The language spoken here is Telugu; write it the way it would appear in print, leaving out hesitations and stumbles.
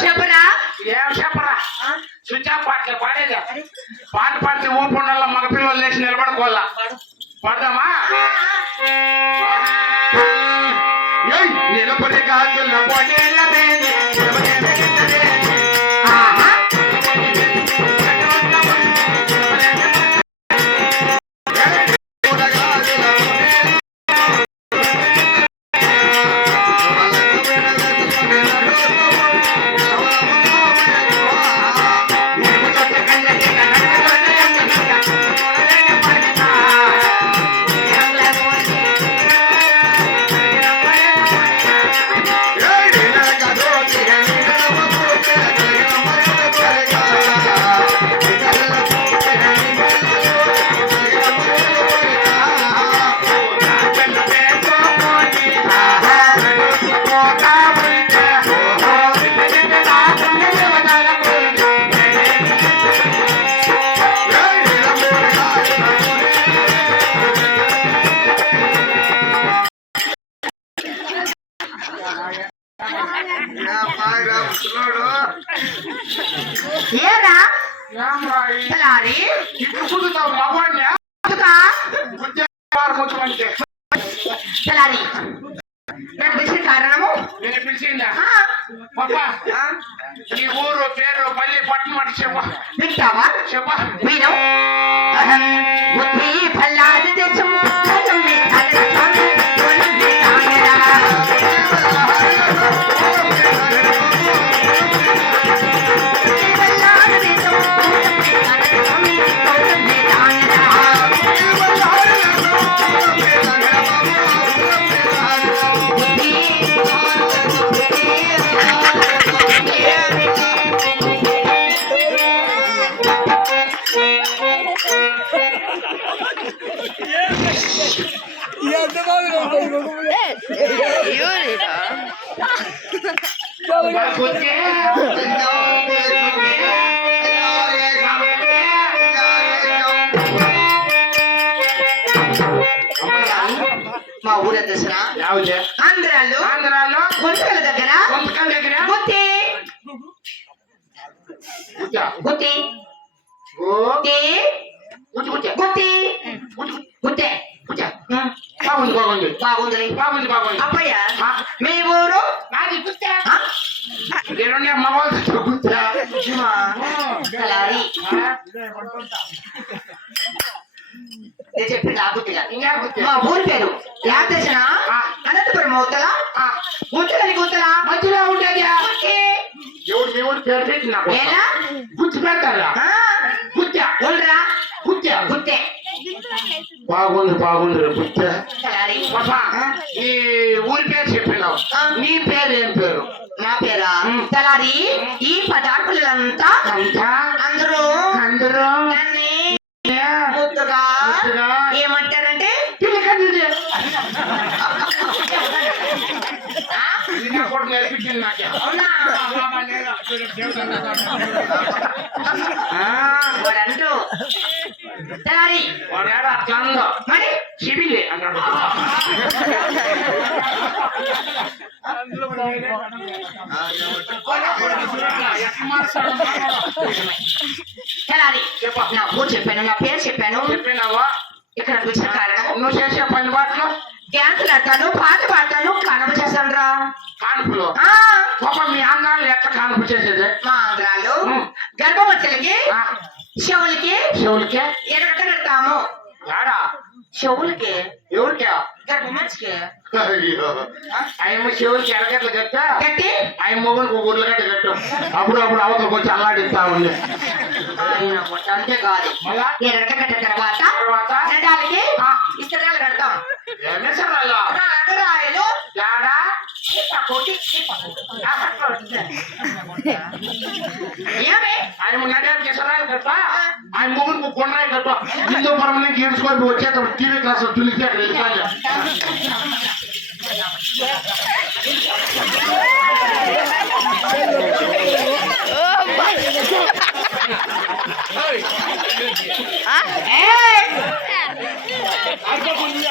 చెప్పరా ఏం చెప్పరా స్విచ్ ఆఫ్ పాటలే పాడేదా పాట పాడితే ఊపు ఉండాల మగ పిల్లలు లేచి నిలబడుకోవాలా పాడదామా నిలబడి కాదుల పోటీల ఏరా తలారి తలారి నన్ను పిలిచిన కారణము నేను పిలిచిందా నీ ఊరు పేరు మళ్ళీ పట్టణం అంటే చెప్ప వింటావా చెప్ప విను బుద్ధి ఫలాది దేశం మా ఊరు దర్శన ఆంధ్రాలో గుంతకల దగ్గర గుత్తి గుత్తి గుత్తి గుత్తి గుత్తే బాగుంది అప్పయ్య మీ ఊరు నాది గుత్తే మగవాళ్ళు చెప్పింది ఆ గుర్తుగా మా ఊరి పేరు యాదర్శన అనంతపురం అవుతల గుర్తులని గుర్తులా మధ్యలో ఉండేది ఎవరు మీ ఊరు పేరు పెట్టిన గుర్తు పెడతారా గుత్తా ఉండరా గుత్తా గుత్తే బాగుంది గుత్తే ఈ ఊరి పేరు చెప్పినావు నీ పేరు ఏం పేరు నా పేరా తలారి ఈ పదార్థులంతా అందరూ ముద్దుగా ఏమంటారంటే వాడంటూ తలారి మరి సిబిలే అన్నాడు నా ఊరు చెప్పాను నా పేరు చెప్పాను చెప్పినావా ఇక్కడ వచ్చిన కారణం నువ్వు చేసే పని బాటలో డ్యాన్సులు ఆడతాను పాట పాడతాను కానుపు చేస్తాను రా కానుపులో మీ ఆంధ్రాలో ఎట్లా కానుపు చేసేది మా ఆంధ్రాలో గర్భవతులకి చెవులకి ఎరగట కడతాము చెవులకి ఎవరికా గర్భమచ్చికి ఆయన చెవులకి ఎరగట్లు కట్టి ఆయన మొగుడికి ఊర్లు గట్ట కట్టు అప్పుడు అవతలకు వచ్చి అల్లాడిస్తా ఉంది అంతే కాదు ఎరగట కట్టిన తర్వాత నడాలకి ఇస్తరాలు కడతాం రాయలు ఏమి ఆయన నడాలకి ఇస్తరాలు కట్ట ఆయన మొగుడికి కొండరాయి కట్ట హిందూపురం నుంచి ఈడ్చుకొని వచ్చేట టీవీ క్లాస్ తులిస్తే అక్కడ వెళ్ళిపోయా Hey! అయిపోతుంది